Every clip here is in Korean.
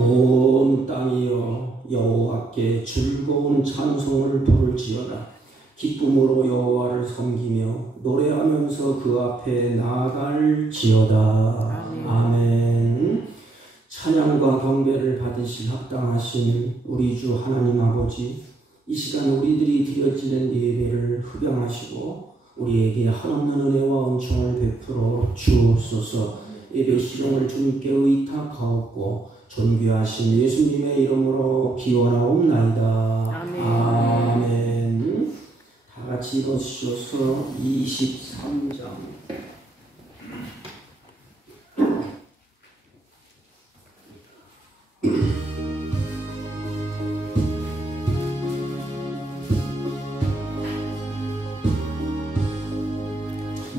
온 땅이여 여호와께 즐거운 찬송을 부를지어다. 기쁨으로 여호와를 섬기며 노래하면서 그 앞에 나아갈지어다. 아멘. 찬양과 경배를 받으실 합당하신 우리 주 하나님 아버지, 이 시간 우리들이 드려지는 예배를 흡양하시고 우리에게 한없는 은혜와 은총을 베풀어 주옵소서. 예배 시종을 주님께 의탁하옵고 존귀하신 예수님의 이름으로 기원하옵나이다. 아멘. 아멘. 다 같이 읽으셔서 23장.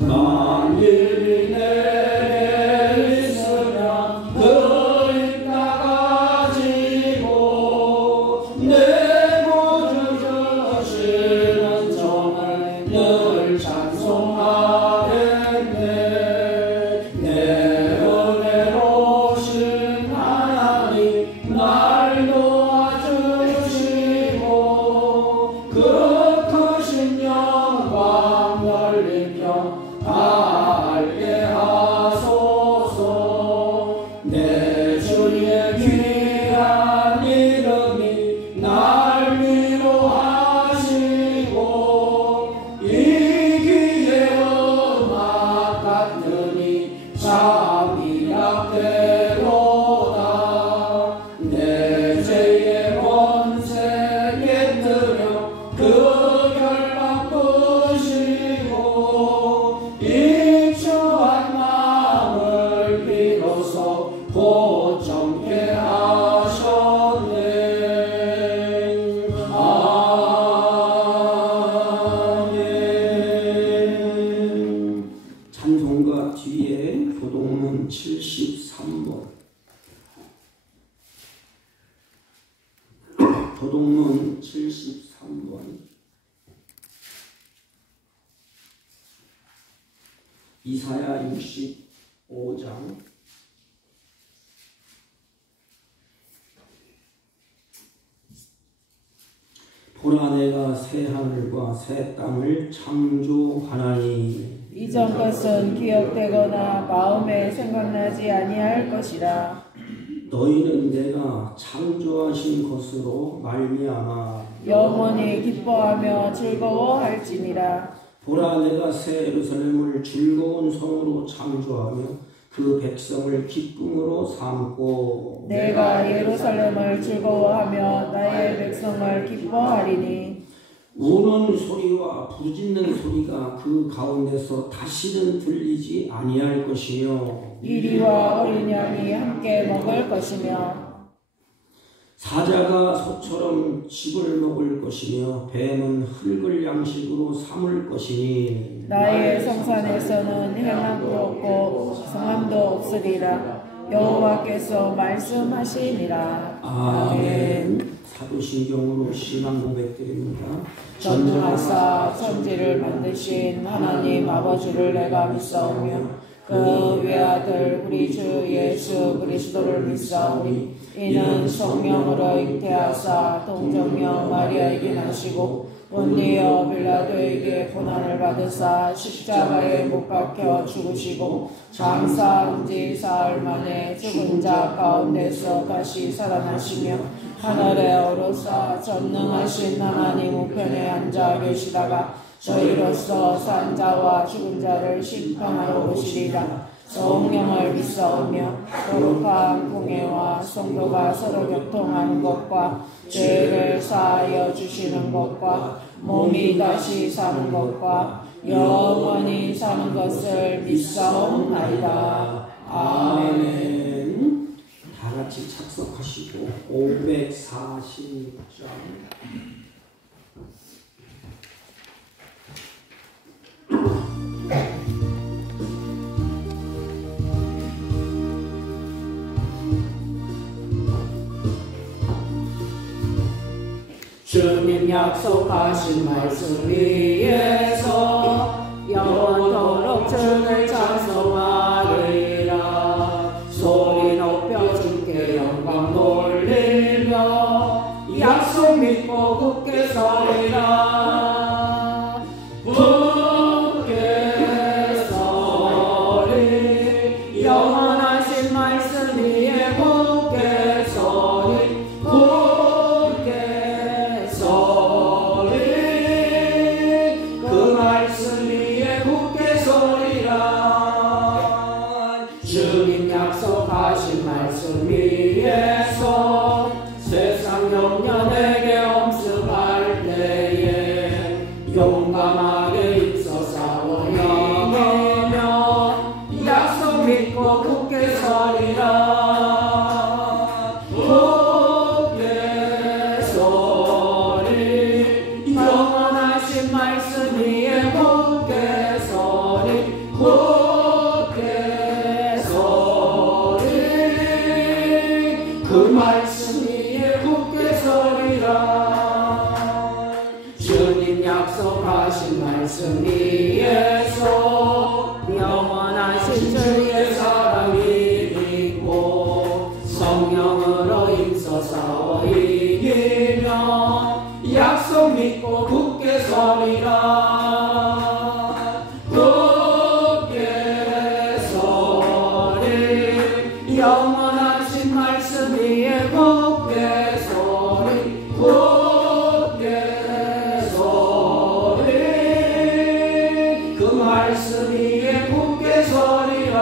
만일이 내게 있으면 그를 따가지고 내 구주 주시는 정을 늘 찬송하겠네. 내 은혜로우신 하나님 날 도와주시고 그 크신 영광 열린 경 알게 하소서. 내 주의 귀한 이름이 날 위로하시고 이 귀의 음악 같으니 잠이 약되도다. 내 죄의 권세 깨뜨려 그 결박 끄시고 이추한 마음을 비로소 고정케 하셨네. 아멘. 찬송가 뒤에 교동문 73번. 교동문 73번. 이사야 65장. 보라 내가 새 하늘과 새 땅을 창조하나니 이전 것은 기억되거나 마음에 생각나지 아니할 것이라. 너희는 내가 창조하신 것으로 말미암아 영원히 기뻐하며 즐거워할지니라. 보라 내가 새 예루살렘을 즐거운 성으로 창조하며 그 백성을 기쁨으로 삼고 내가 예루살렘을 즐거워하며 나의 백성을 기뻐하리니 우는 소리와 부짖는 소리가 그 가운데서 다시는 들리지 아니할 것이며 이리와 어린 양이 함께 먹을 것이며 사자가 소처럼 쥐를 먹을 것이며 뱀은 흙을 양식으로 삼을 것이니 나의 성산에서는 행함도 없고 성함도 없으리라. 여호와께서 말씀하시니라. 아멘. 사도신경으로 신앙 고백드립니다. 전능하사 천지를 만드신 하나님 아버지를 내가 믿사오며 그 외아들 우리 주 예수 그리스도를 믿사오니 이는 성령으로 잉태하사 동정녀 마리아에게 나시고 본디오 빌라도에게 고난을 받으사 십자가에 못 박혀 죽으시고 장사한 지 사흘 만에 죽은 자 가운데서 다시 살아나시며 하늘에 오르사 전능하신 하나님 우편에 앉아 계시다가 저희로서 산 자와 죽은 자를 심판하러 오시리라. 성령을 믿사오며 거룩한 공예와 성도가 서로 교통하는 것과 죄를 사하여 주시는 것과 몸이 다시 사는 것과 영원히 사는 것을 믿사옵나이다. 아멘. 다 다 같이 착석하시고 540장 주님 약속하신 말씀 위에서 영원토록 주를 찬송하리라. 소리 높여 주께 영광 돌리며 약속 믿고 굳게 서리라. 굳게 서리 영원하신 말씀 위에 굳게 서리. 주님 약속하신 말씀 위에서 세상 영년에게 엄습할 때에 용감하게 입서 싸워 이기며 약속 믿고 굳게 서리라. 굳게 서리 영원하신 말씀 위에 굳게 서리. 그 말씀 위에 굳게 서리라. 주님 약속하신 말씀 위에서 영원하신 주의 사랑이 믿고 성령으로 힘써 싸워 이기며 약속 믿고 굳게 서리라. 굳게 서리 영원하신 말씀 위에 굳게 서리. 굳게 서리 그 말씀 위에 굳게 서리라.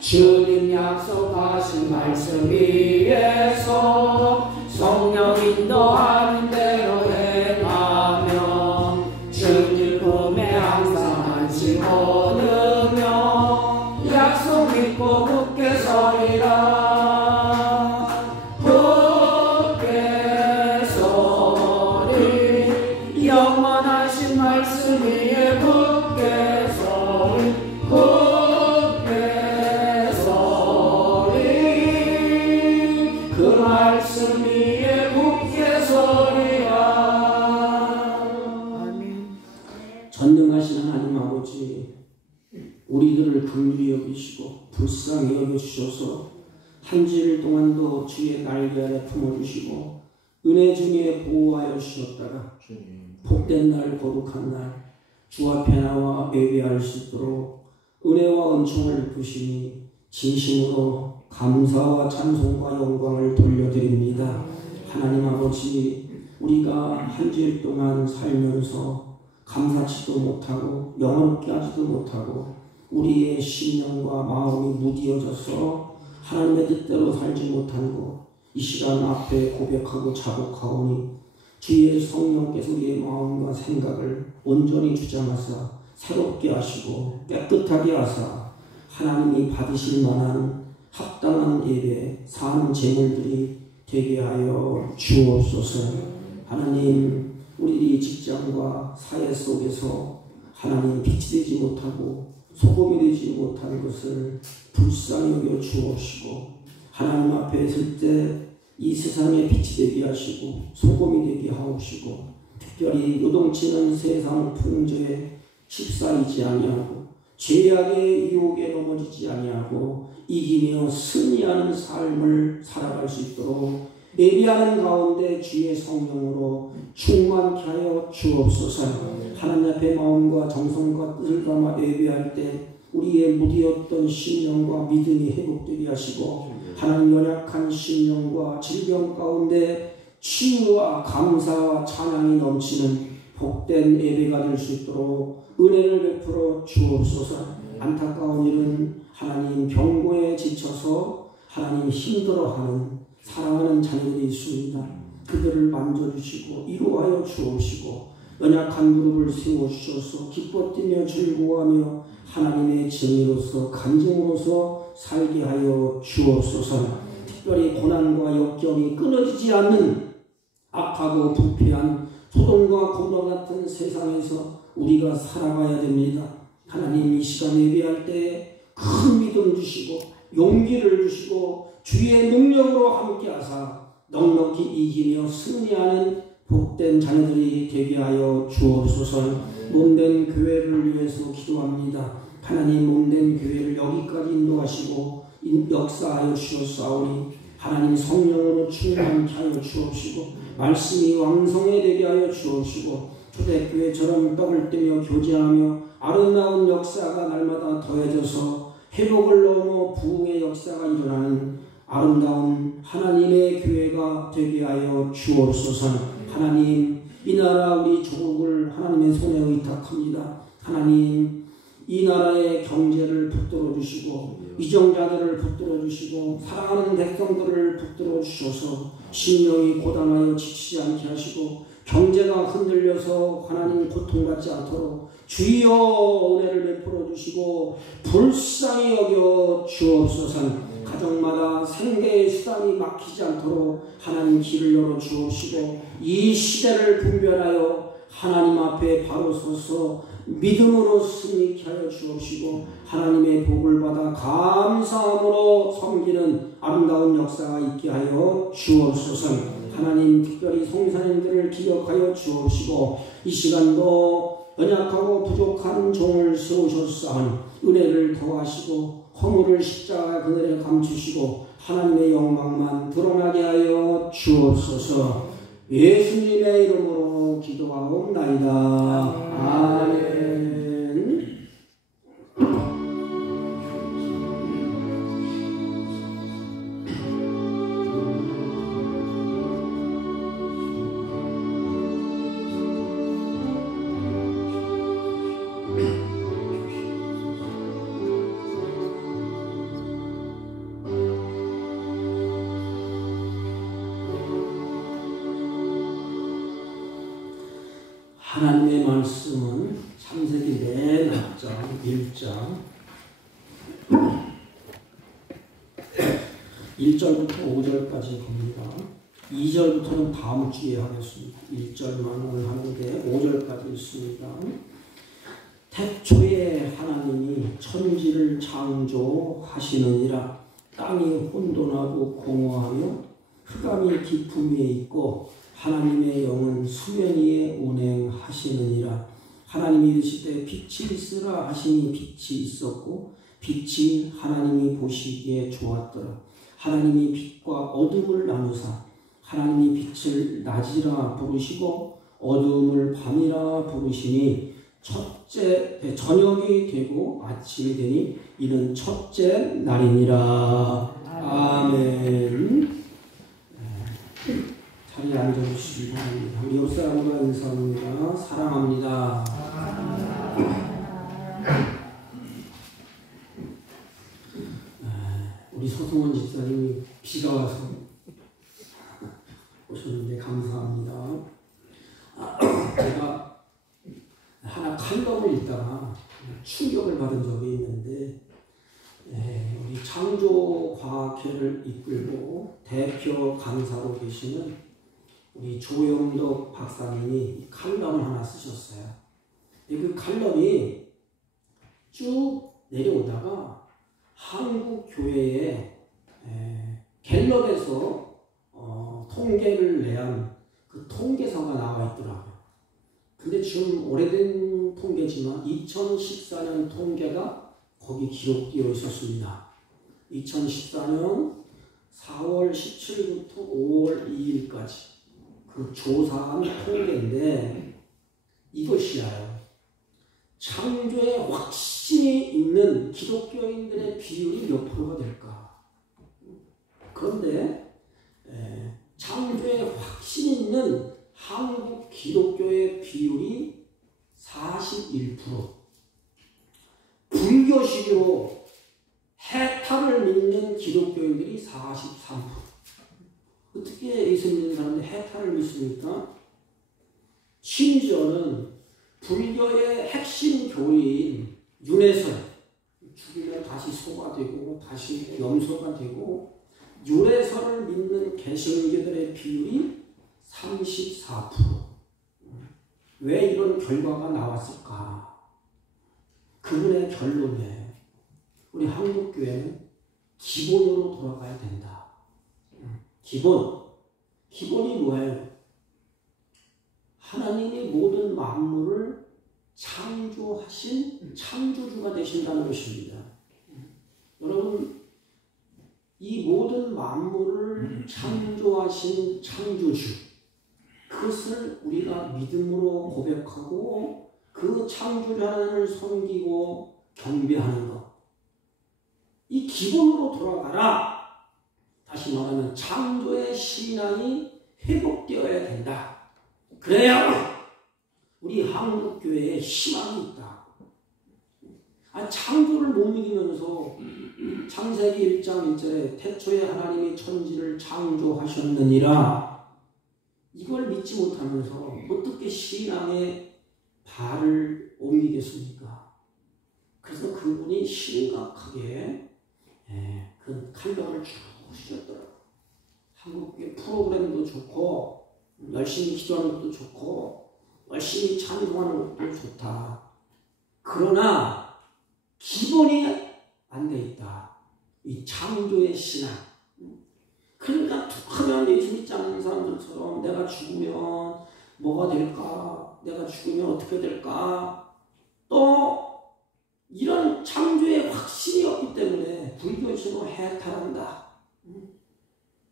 주님 약속하신 말씀 위에서 성령 인도하는 대로 행하며 주님 품에 항상 안식 얻으며 약속 믿고 굳게 서리라. 굳게 서리 영원하신 말씀 위에 굳게 서리. 굳게 서리 그 말씀 위에 굳게 서리라. 아멘. 전능하신 하나님 아버지, 우리들을 긍휼히 여기시고 불쌍히 여겨주셔서 한 주일 동안도 주의 날개 아래 품어주시고 은혜 중에 보호하여 주셨다가 복된 날 거룩한 날 주 앞에 나와 예배할 수 있도록 은혜와 은총을 부시니 진심으로 감사와 찬송과 영광을 돌려드립니다. 하나님 아버지, 우리가 한 주일 동안 살면서 감사치도 못하고 영원케 하지도 못하고 우리의 심령과 마음이 무디어져서 하나님의 뜻대로 살지 못하고 이 시간 앞에 고백하고 자복하오니 주의 성령께서 우리의 마음과 생각을 온전히 주장하사 새롭게 하시고 깨끗하게 하사 하나님이 받으실 만한 합당한 예배 사는 제물들이 되게 하여 주옵소서. 하나님, 우리 직장과 사회 속에서 하나님 빛이 되지 못하고 소금이 되지 못한 것을 불쌍히 여겨 주옵시고 하나님 앞에 설 때 이 세상에 빛이 되게 하시고 소금이 되게 하옵시고 특별히 요동치는 세상 풍조에 휩싸이지 아니하고 죄악의 유혹에 넘어지지 아니하고 이기며 승리하는 삶을 살아갈 수 있도록 예비하는 가운데 주의 성령으로 충만케 하여 주옵소서. 하나님 앞에 마음과 정성과 뜻을 담아 예배할 때 우리의 무디었던 심령과 믿음이 회복되게 하시고 하나님 연약한 심령과 질병 가운데 치유와 감사와 찬양이 넘치는 복된 예배가 될 수 있도록 은혜를 베풀어 주옵소서. 안타까운 일은 하나님 병고에 지쳐서 하나님 힘들어하는 사랑하는 자녀들이 있습니다. 그들을 만져주시고 위로하여 주옵시고 연약한 무릎을 세워주셔서 기뻐 뛰며 즐거워하며 하나님의 증인으로서 간증으로서 살게 하여 주옵소서. 특별히 고난과 역경이 끊어지지 않는 악하고 부패한 소돔과 고모라 같은 세상에서 우리가 살아가야 됩니다. 하나님, 이 시간 예배할 때 큰 믿음 주시고 용기를 주시고 주의 능력으로 함께 하사 넉넉히 이기며 승리하는 복된 자녀들이 되게 하여 주옵소서. 몸된 교회를 위해서 기도합니다. 하나님, 몸된 교회를 여기까지 인도하시고 역사하여 주옵사오니 하나님 성령으로 충만케 하여 주옵시고 말씀이 왕성하게 하여 주옵시고 초대교회처럼 떡을 떼며 교제하며 아름다운 역사가 날마다 더해져서 회복을 넘어 부흥의 역사가 일어나는 아름다운 하나님의 교회가 되게 하여 주옵소서. 하나님, 이 나라 우리 조국을 하나님의 손에 의탁합니다. 하나님, 이 나라의 경제를 붙들어 주시고 위정자들을 붙들어 주시고 사랑하는 백성들을 붙들어 주셔서 심령이 고단하여 지치지 않게 하시고 경제가 흔들려서 하나님 고통받지 않도록 주여 은혜를 베풀어 주시고 불쌍히 여겨 주옵소서. 가정마다 생계의 수단이 막히지 않도록 하나님 길을 열어 주옵시고 이 시대를 분별하여 하나님 앞에 바로 서서 믿음으로 승리케 하여 주옵시고 하나님의 복을 받아 감사함으로 섬기는 아름다운 역사가 있게 하여 주옵소서. 하나님, 특별히 성사님들을 기억하여 주옵시고 이 시간도 연약하고 부족한 종을 세우셨사오니 은혜를 더하시고 허물을 십자가 그늘에 감추시고 하나님의 영광만 드러나게 하여 주옵소서. 예수님의 이름으로 기도하옵나이다. 아멘. 하나님의 말씀은 창세기 맨 앞장 1장 1절부터 5절까지 봅니다. 2절부터는 다음 주에 하겠습니다. 1절만 오늘 하는데 5절까지 있습니다. 태초에 하나님이 천지를 창조하시느니라. 땅이 혼돈하고 공허하며 흑암이 깊음 위에 있고 하나님의 영은 수면 위에 운행하시느니라. 하나님이 이르시되 빛이 있으라 하시니 빛이 있었고 빛이 하나님이 보시기에 좋았더라. 하나님이 빛과 어둠을 나누사 하나님이 빛을 낮이라 부르시고 어둠을 밤이라 부르시니 저녁이 되고 아침이 되니 이는 첫째 날이니라. 아멘. 자리에 앉아주시기 바랍니다. 우리 옆사람과 인사합니다. 사랑합니다. 우리 서승원 집사님이 비가 와서 오셨는데 감사합니다. 제가 하나 칼럼을 읽다가 충격을 받은 적이 있는데 우리 창조과학회를 이끌고 대표 강사로 계시는 우리 조영덕 박사님이 칼럼을 하나 쓰셨어요. 그 칼럼이 쭉 내려오다가 한국 교회에 갤럽에서 통계를 내한 그 통계서가 나와 있더라고요. 근데 지금 오래된 통계지만 2014년 통계가 거기 기록되어 있었습니다. 2014년 4월 17일부터 5월 2일까지 그 조사한 통계인데 이것이야요. 창조에 확신이 있는 기독교인들의 비율이 몇 프로가 될까? 그런데 창조에 확신이 있는 한국 기독교의 비율이 41%, 불교식으로 해탈을 믿는 기독교인들이 43%. 어떻게 예수 믿는 사람들이 해탈을 믿습니까? 심지어는 불교의 핵심 교리인 윤회설, 죽으면 다시 소가 되고 다시 염소가 되고 유래설을 믿는 개신교들의 비율이 34%. 왜 이런 결과가 나왔을까? 그분의 결론에 우리 한국교회는 기본으로 돌아가야 된다. 기본이 뭐예요? 하나님이 모든 만물을 창조하신 창조주가 되신다는 것입니다. 여러분, 이 모든 만물을 창조하신 창조주, 그것을 우리가 믿음으로 고백하고 그 창조주 하나님을 섬기고 경배하는 것, 이 기본으로 돌아가라. 다시 말하면 창조의 신앙이 회복되어야 된다. 그래야 우리 한국교회에 희망이 있다. 창조를 못 믿으면서 창세기 1장 1절에 태초에 하나님이 천지를 창조하셨느니라, 이걸 믿지 못하면서 어떻게 신앙의 발을 옮기겠습니까? 그래서 그분이 심각하게 그 칼럼을 쭉 쓰셨더라고요. 한국교회 프로그램도 좋고 열심히 기도하는 것도 좋고 열심히 찬송하는 것도 좋다. 그러나 기본이 안 돼 있다. 이 창조의 신앙. 그러니까 툭 하면 예수 믿지 않는 사람들처럼 내가 죽으면 뭐가 될까? 내가 죽으면 어떻게 될까? 또 이런 창조의 확신이 없기 때문에 불교식으로 해탈한다.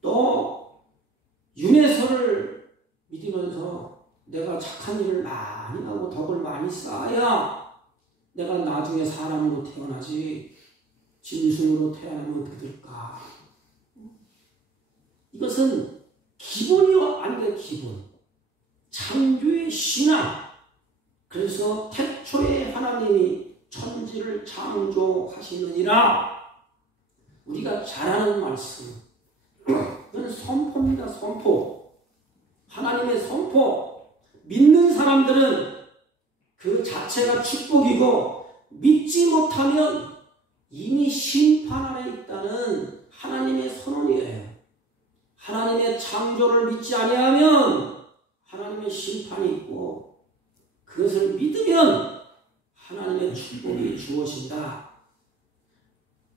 또 윤회설을 믿으면서 내가 착한 일을 많이 하고 덕을 많이 쌓아야 내가 나중에 사람으로 태어나지 짐승으로 태어나면 어떻게 될까? 이것은 기본이요 안 될 기본. 창조의 신앙. 그래서 태초에 하나님이 천지를 창조하시느니라. 우리가 잘 아는 말씀. 그건 선포입니다. 선포. 하나님의 선포. 믿는 사람들은 그 자체가 축복이고 믿지 못하면 이미 심판 아래 있다는 하나님의 선언이에요. 하나님의 창조를 믿지 아니하면 하나님의 심판이 있고 그것을 믿으면 하나님의 축복이 주어진다.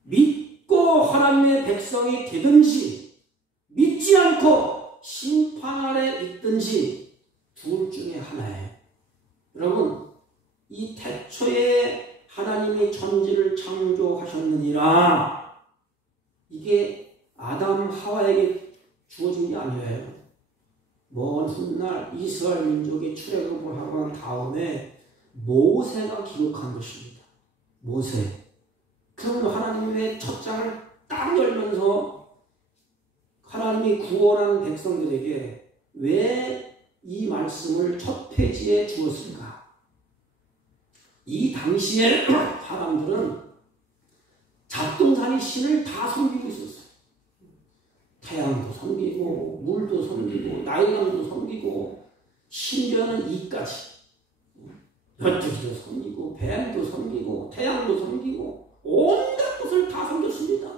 믿고 하나님의 백성이 되든지 믿지 않고 심판 아래 있든지 둘 중에 하나예요. 여러분, 이 태초에 하나님이 천지를 창조하셨느니라, 이게 아담 하와에게 주어진 게 아니에요. 먼 훗날 이스라엘 민족이 출애굽을 하고 난 다음에 모세가 기록한 것입니다. 모세. 그러면 하나님의 첫 장을 딱 열면서 하나님이 구원한 백성들에게 왜 이 말씀을 첫 페이지에 주었을까? 이 당시에 사람들은 잡동사니 신을 다 섬기고 있었어요. 태양도 섬기고 물도 섬기고 나일강도 섬기고 심지어는 이까지 벼룩이도 섬기고 뱀도 섬기고 태양도 섬기고 온갖 것을 다 섬겼습니다.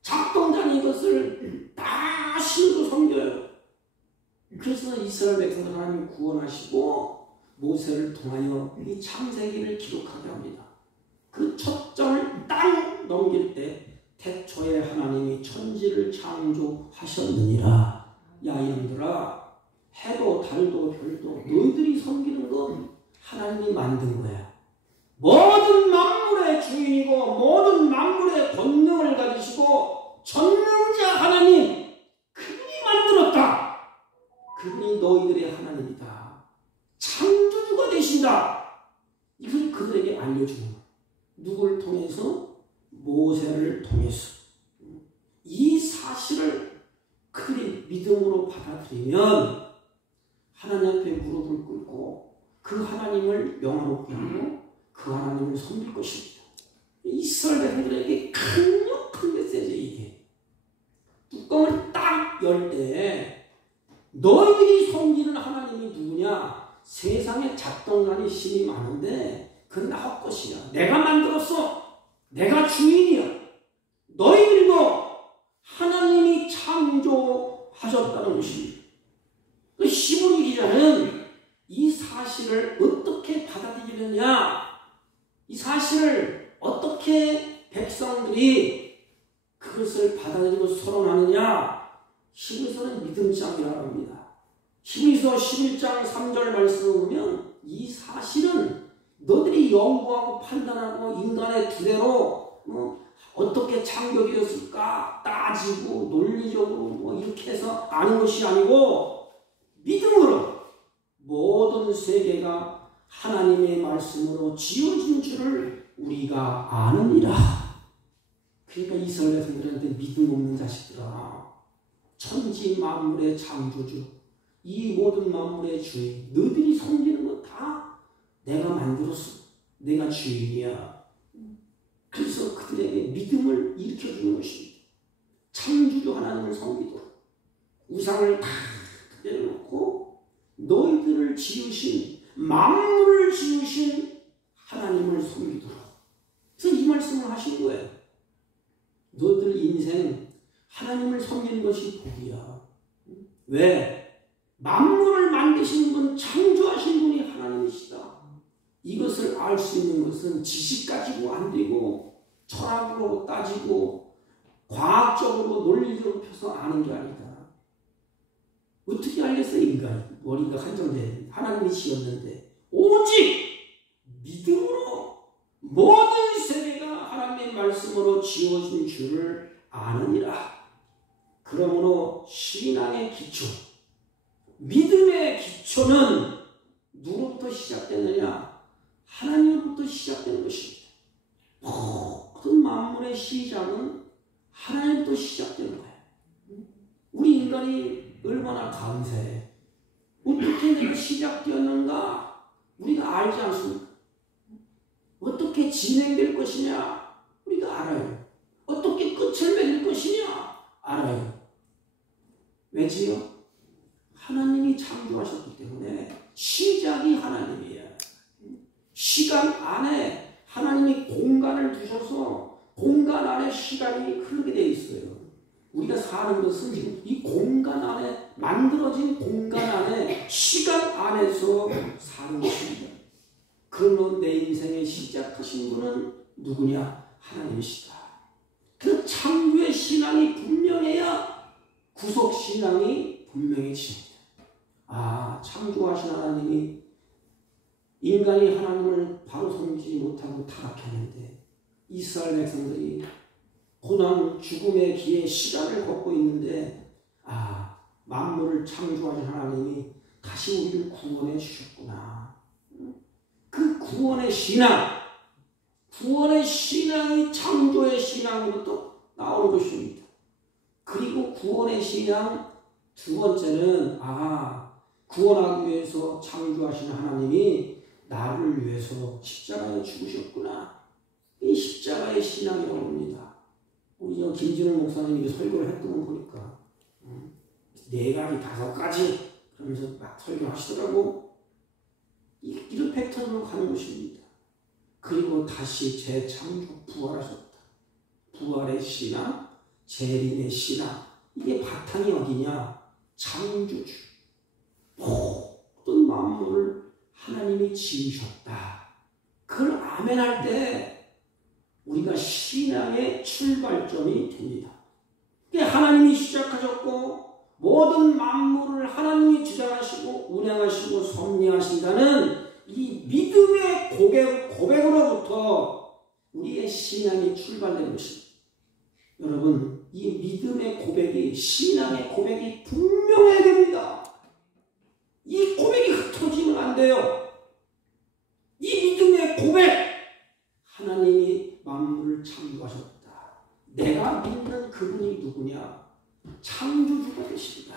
잡동사니 이것을 다 신으로 섬겨요. 그래서 이스라엘 백성들 하나님이 구원하시고 모세를 통하여 이 창세기를 기록하게 합니다. 그 첫 장을 딱 넘길 때 태초에 하나님이 천지를 창조하셨느니라. 야 이놈들아, 해도 달도 별도 너희들이 섬기는 건 하나님이 만든 거야. 모든 만물의 주인이고 모든 만물의 권능을 가지시고 전능자 하나님, 그분이 만들었다. 그분이 너희들의 하나님이다. 창조주가 되신다. 이걸 그들에게 알려주는 거예요. 누굴 통해서? 모세를 통해서. 이 사실을 그들이 믿음으로 받아들이면 하나님 앞에 무릎을 꿇고 그 하나님을 영화롭게 하고 그 하나님을 섬길 것입니다. 이스라엘 백성들에게 강력한 메시지예요. 이게 뚜껑을 딱 열 때 너희들이 섬기는 하나님이 누구냐? 세상에 잡동사니 신이 많은데 그건 나 헛것이야. 내가 만들었어. 내가 주인이야. 너희들도 하나님이 창조하셨다는 것입니다. 히브리 기자는 이 사실을 어떻게 받아들이느냐, 이 사실을 어떻게 백성들이 그것을 받아들이고 서론하느냐, 히브리서는 믿음장이라고 합니다. 히브리서 11장 3절 말씀을 보면 이 사실은 너들이 연구하고 판단하고 인간의 두대로 어떻게 창조되었을까 따지고 논리적으로 이렇게 해서 아는 것이 아니고 믿음으로 모든 세계가 하나님의 말씀으로 지어진 줄을 우리가 아느니라. 그러니까 이스라엘 백성들한테 믿음 없는 자식들아, 천지 만물의 창조주, 이 모든 만물의 주인, 너희들이 섬기는 거 다 내가 만들었어. 내가 주인이야. 그래서 그들에게 믿음을 일으켜주는 것입니다. 창조주 하나님을 섬기도록 우상을 다 내려놓고 너희들을 지으신, 만물을 지으신 하나님을 섬기도록. 그래서 이 말씀을 하신 거예요. 너희들 인생 하나님을 섬기는 것이 복이야. 왜? 만물을 만드신 분, 창조하신 분이 하나님이시다. 이것을 알 수 있는 것은 지식 가지고 안 되고 철학으로 따지고 과학적으로 논리적으로 펴서 아는 게 아니다. 어떻게 알겠어요? 인간이 머리가 한정된 하나님이 지었는데 오직 믿음으로 모든 세계가 하나님의 말씀으로 지어진 줄을 아느니라. 그러므로 신앙의 기초, 믿음의 기초는 누구부터 시작되느냐? 하나님으로부터 시작되는 것입니다. 모든 만물의 시작은 하나님부터 시작되는 거예요. 우리 인간이 얼마나 감사해. 어떻게 내가 시작되었는가 우리가 알지 않습니까? 어떻게 진행될 것이냐 우리가 알아요. 어떻게 끝을 맺을 것이냐 알아요. 왜지요? 하나님이 창조하셨기 때문에 시작이 하나님이에요. 시간 안에 하나님이 공간을 두셔서 공간 안에 시간이 흐르게 되어 있어요. 우리가 사는 것은 지금 이 공간 안에, 만들어진 공간 안에, 시간 안에서 사는 것입니다. 그러면 내 인생에 시작하신 분은 누구냐? 하나님이시다. 그 창조의 신앙이 분명해야 구속 신앙이 분명해집니다. 아, 창조하신 하나님이 인간이 하나님을 바로 섬기지 못하고 타락했는데 이스라엘 백성들이 고난 죽음의 길에 시간을 걷고 있는데 아, 만물을 창조하신 하나님이 다시 우리를 구원해 주셨구나. 그 구원의 신앙, 구원의 신앙이 창조의 신앙으로부터 나오는 것입니다. 그리고 구원의 신앙 두 번째는 구원하기 위해서 창조하신 하나님이 나를 위해서 십자가에 죽으셨구나. 이 십자가의 신앙이라고 합니다. 우리 김진호 목사님이 설교를 했던 거 보니까 4가지, 5가지 그러면서 막 설교하시더라고. 이런 패턴으로 가는 것입니다. 그리고 다시 재창조, 부활하셨다. 부활의 신앙, 재림의 신앙. 이게 바탕이 어디냐? 창조주. 모든 만물을 하나님이 지으셨다. 그걸 아멘할 때 우리가 신앙의 출발점이 됩니다. 하나님이 시작하셨고 모든 만물을 하나님이 주장하시고 운행하시고 섭리하신다는 이 믿음의 고백으로부터 우리의 신앙이 출발되는 것입니다. 여러분, 이 믿음의 고백이, 신앙의 고백이 분명해야 됩니다. 이 고백이 흩어지면 안 돼요. 이 믿음의 고백, 하나님이 만물을 창조하셨다. 내가 믿는 그분이 누구냐? 창조주가 되십니다.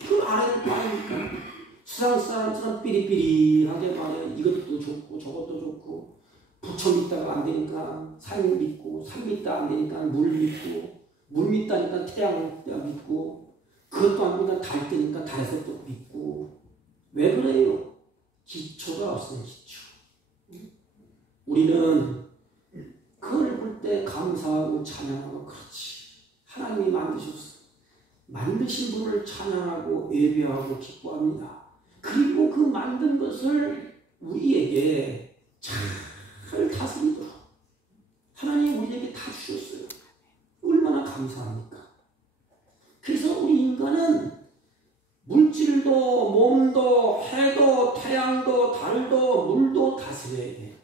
그걸 알아야 될 거 아닙니까? 세상 사람처럼 삐리삐리하게 말해 이것도 좋고 저것도 좋고 부처 믿다가 안 되니까 산 믿고 산 믿다 안 되니까 물 믿고 물 믿다니까 태양 믿고 그것도 안 되니까 달 뜨니까 달에서 또 믿고. 왜 그래요? 기초가 없으면 기초. 우리는 그 그때 감사하고 찬양하고 그렇지. 하나님이 만드셨어. 만드신 분을 찬양하고 예배하고 기뻐합니다. 그리고 그 만든 것을 우리에게 잘 다스리도록 하나님이 우리에게 다 주셨어요. 얼마나 감사합니까? 그래서 우리 인간은 물질도 몸도 해도 태양도 달도 물도 다스려야 돼요.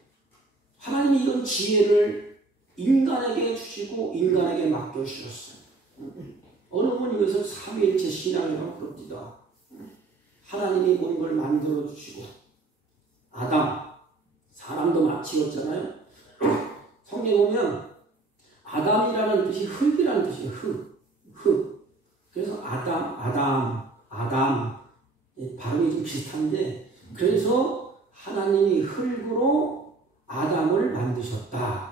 하나님이 이런 지혜를 인간에게 주시고 인간에게 맡겨주셨어요. 어느 분 이것을 삼위일체 신앙이라고 부릅니다. 하나님이 모든 걸 만들어 주시고 아담, 사람도 마치였잖아요. 성경에 보면 아담이라는 뜻이 흙이라는 뜻이에요. 흙. 그래서 아담 발음이 좀 비슷한데 그래서 하나님이 흙으로 아담을 만드셨다.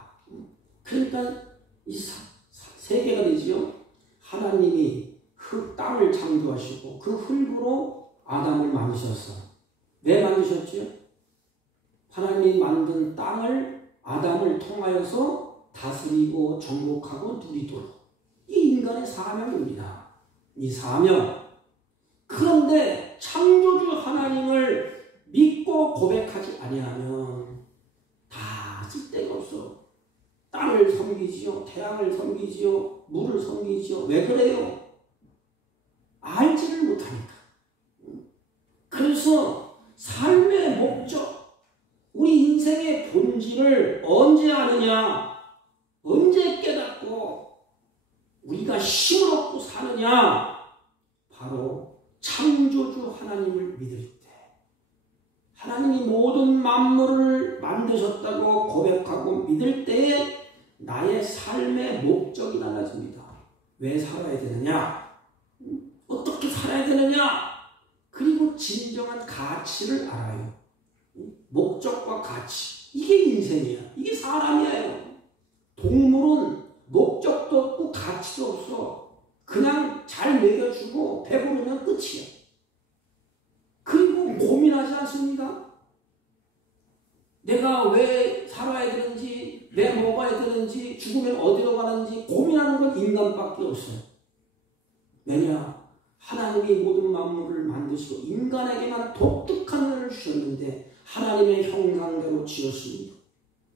그러니까 이 세 개가 되지요. 하나님이 땅을 창조하시고 그 흙으로 아담을 만드셨어. 왜 만드셨지요? 하나님이 만든 땅을 아담을 통하여서 다스리고 정복하고 누리도록. 이 인간의 사명입니다. 이 사명. 그런데 창조주 하나님을 믿고 고백하지 아니하면 다 쓸데가 없어. 땅을 섬기지요. 태양을 섬기지요. 물을 섬기지요. 왜 그래요? 알지를 못하니까. 그래서 삶의 목적, 우리 인생의 본질을 언제 아느냐? 언제 깨닫고 우리가 힘을 얻고 사느냐? 바로 창조주 하나님을 믿을 때. 하나님이 모든 만물을 만드셨다고 고백하고 믿을 때에 나의 삶의 목적이 달라집니다. 왜 살아야 되느냐? 어떻게 살아야 되느냐? 그리고 진정한 가치를 알아요. 목적과 가치. 이게 인생이야. 이게 사람이에요. 동물은 목적도 없고 가치도 없어. 그냥 잘 먹여주고 배부르면 끝이야. 그리고 고민하지 않습니다. 내가 왜 살아야 되는지, 왜 먹어야 되는지, 죽으면 어디로 가는지 고민하는 건 인간밖에 없어요. 왜냐? 하나님이 모든 만물을 만드시고 인간에게만 독특한 면을 주셨는데 하나님의 형상대로 지었습니다.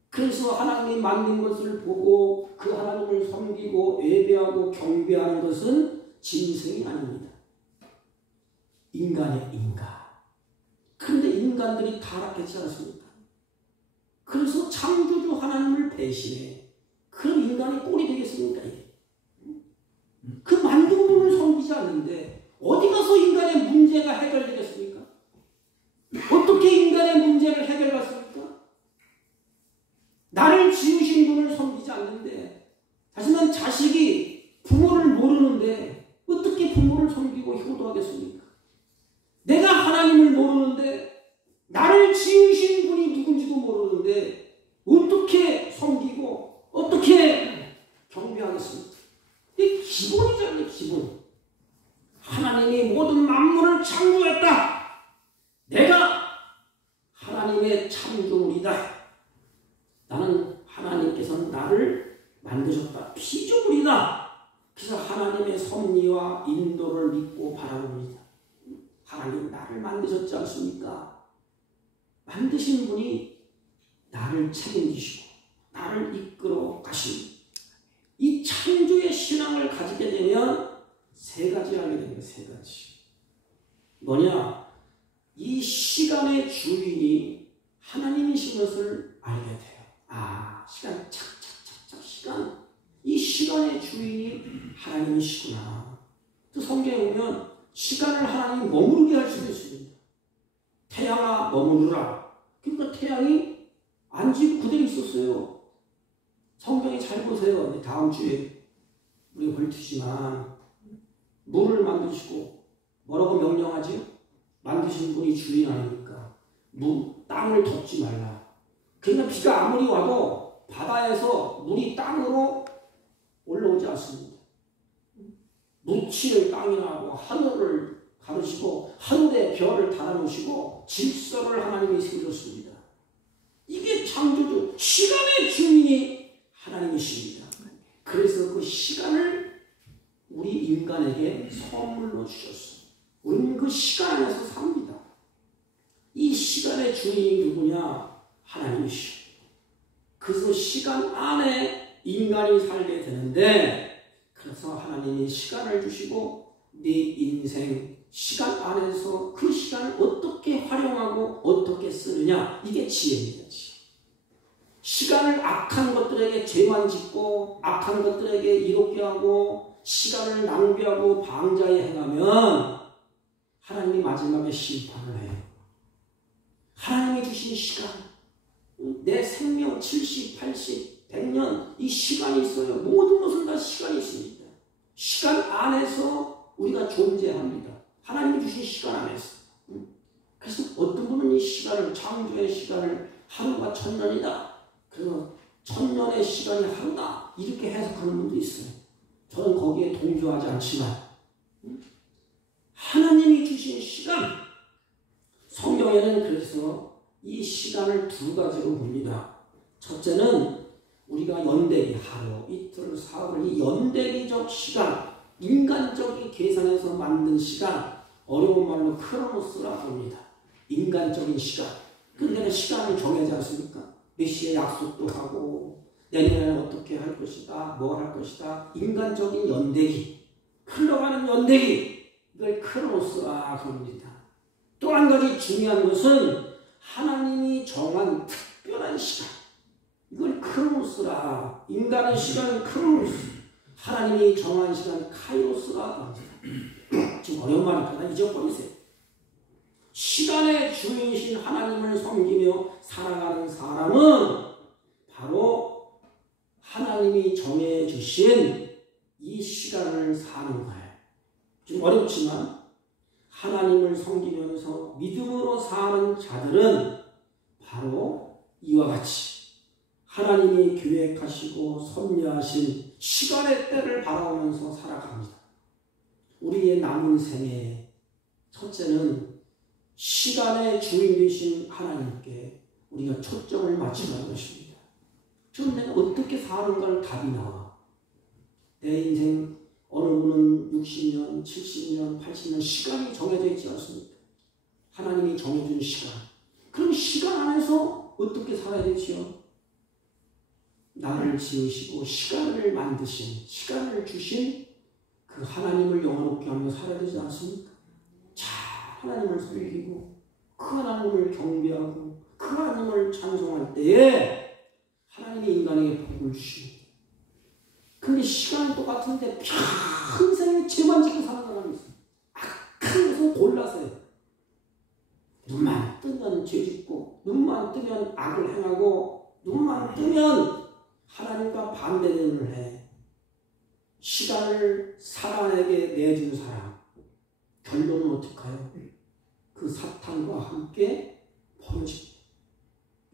그래서 하나님이 만든 것을 보고 그 하나님을 섬기고 예배하고 경배하는 것은 짐승이 아닙니다. 인간의 인간. 그런데 인간들이 타락했지 않습니까? 그래서 창조주 하나님을 배신해. 그럼 인간이 꼴이 되겠습니까? 그 만든 분을 섬기지 않는데 어디 가서 인간의 문제가 해결되겠습니까? 어떻게 인간의 문제를 해결받습니까? 나를 지으신 분을 섬기지 않는데, 하지만 자식이 부모를 모르는데 어떻게 부모를 섬기고 효도하겠습니까? 내가 하나님을 모르는데 나를 지으신 분이 누군지도 모르는데 어떻게 섬기고 어떻게 경배하겠습니까? 이게 기본이잖아요. 기본. 하나님이 모든 만물을 창조했다. 내가 하나님의 창조물이다. 나는 하나님께서는 나를 만드셨다. 피조물이다. 그래서 하나님의 섭리와 인도를 믿고 바라봅니다. 하나님 나를 만드셨지 않습니까? 만드신 분이 나를 책임지시고 나를 이끌어 가십니다. 이 창조의 신앙을 가지게 되면 세 가지 알게 됩니다. 세 가지. 뭐냐? 이 시간의 주인이 하나님이신 것을 알게 돼요. 아, 시간 착착착착 시간. 이 시간의 주인이 하나님이시구나. 또 성경에 보면 시간을 하나님이 머무르게 할 수도 있습니다. 태양아 머무르라. 그러니까 태양이 안 지고 그대로 있었어요. 성경에 잘 보세요. 다음 주에 우리가 볼테지만 물을 만드시고 뭐라고 명령하지? 만드신 분이 주인 아닙니까? 땅을 덮지 말라. 그러니까 비가 아무리 와도 바다에서 물이 땅으로 올라오지 않습니다. 묻힐 땅이라고 하늘을 가르시고 하늘에 별을 달아놓으시고 질서를 하나님이 세우셨습니다. 이게 창조주 시간의 주인이 하나님 하나님이십니다. 그래서 그 시간을 우리 인간에게 선물로 주셨어요. 우리는 그 시간 안에서 삽니다. 이 시간의 주인이 누구냐? 하나님이시오. 그래서 시간 안에 인간이 살게 되는데, 그래서 하나님이 시간을 주시고 내 인생 시간 안에서 그 시간을 어떻게 활용하고 어떻게 쓰느냐, 이게 지혜입니다. 지혜. 시간을 악한 것들에게 죄만 짓고 악한 것들에게 이롭게 하고 시간을 낭비하고 방자에 행하면 하나님이 마지막에 심판을 해요. 하나님이 주신 시간, 내 생명 70, 80, 100년 이 시간이 있어요. 모든 것은 다 시간이 있습니다. 시간 안에서 우리가 존재합니다. 하나님이 주신 시간 안에서. 그래서 어떤 분은 이 시간을, 창조의 시간을 하루가 1000년이다. 그래서 1000년의 시간이 하루다. 이렇게 해석하는 분도 있어요. 저는 거기에 동조하지 않지만 하나님이 주신 시간, 성경에는 그래서 이 시간을 두 가지로 봅니다. 첫째는 우리가 연대기, 하루, 이틀, 사흘, 이 연대기적 시간, 인간적인 계산에서 만든 시간, 어려운 말로 크로노스라고 합니다. 인간적인 시간. 근데 시간이 정해지 않습니까? 몇 시에 약속도 하고 내년에는 어떻게 할 것이다, 뭐 할 것이다. 인간적인 연대기, 흘러가는 연대기, 이걸 크로노스라 그럽니다. 또 한 가지 중요한 것은 하나님이 정한 특별한 시간, 이걸 크로노스라. 인간의 시간은 크로노스, 하나님이 정한 시간 카이로스라 합니다. 지금 어려운 말이니까 잊어버리세요. 시간의 주인이신 하나님을 섬기며 살아가는 사람은 바로 하나님이 정해주신 이 시간을 사는 거예요. 좀 어렵지만 하나님을 섬기면서 믿음으로 사는 자들은 바로 이와 같이 하나님이 계획하시고 섭리하신 시간의 때를 바라보면서 살아갑니다. 우리의 남은 생에 첫째는 시간의 주인 되신 하나님께 우리가 초점을 맞추는 것입니다. 저는 내가 어떻게 사는가를 답이 나와. 내 인생 어느 분은 60년, 70년, 80년 시간이 정해져 있지 않습니까? 하나님이 정해준 시간. 그럼 시간 안에서 어떻게 살아야 되지요? 나를 지으시고 시간을 만드신, 시간을 주신 그 하나님을 영원롭게 하며 살아야 되지 않습니까? 하나님을 섬기고 그 하나님을 경배하고 그 하나님을 찬송할 때에 하나님이 인간에게 복을 주십니다. 그런데 시간은 똑같은데 평생에 죄만 짓고 사는 사람이 있어요. 악한 것을 골라서요. 눈만 뜨면 죄 짓고 눈만 뜨면 악을 행하고 눈만 뜨면 하나님과 반대되는 일을 해. 시간을 사단에게 내준 사람, 결론은 어떡해요? 그 사탄과 함께 버려집니다.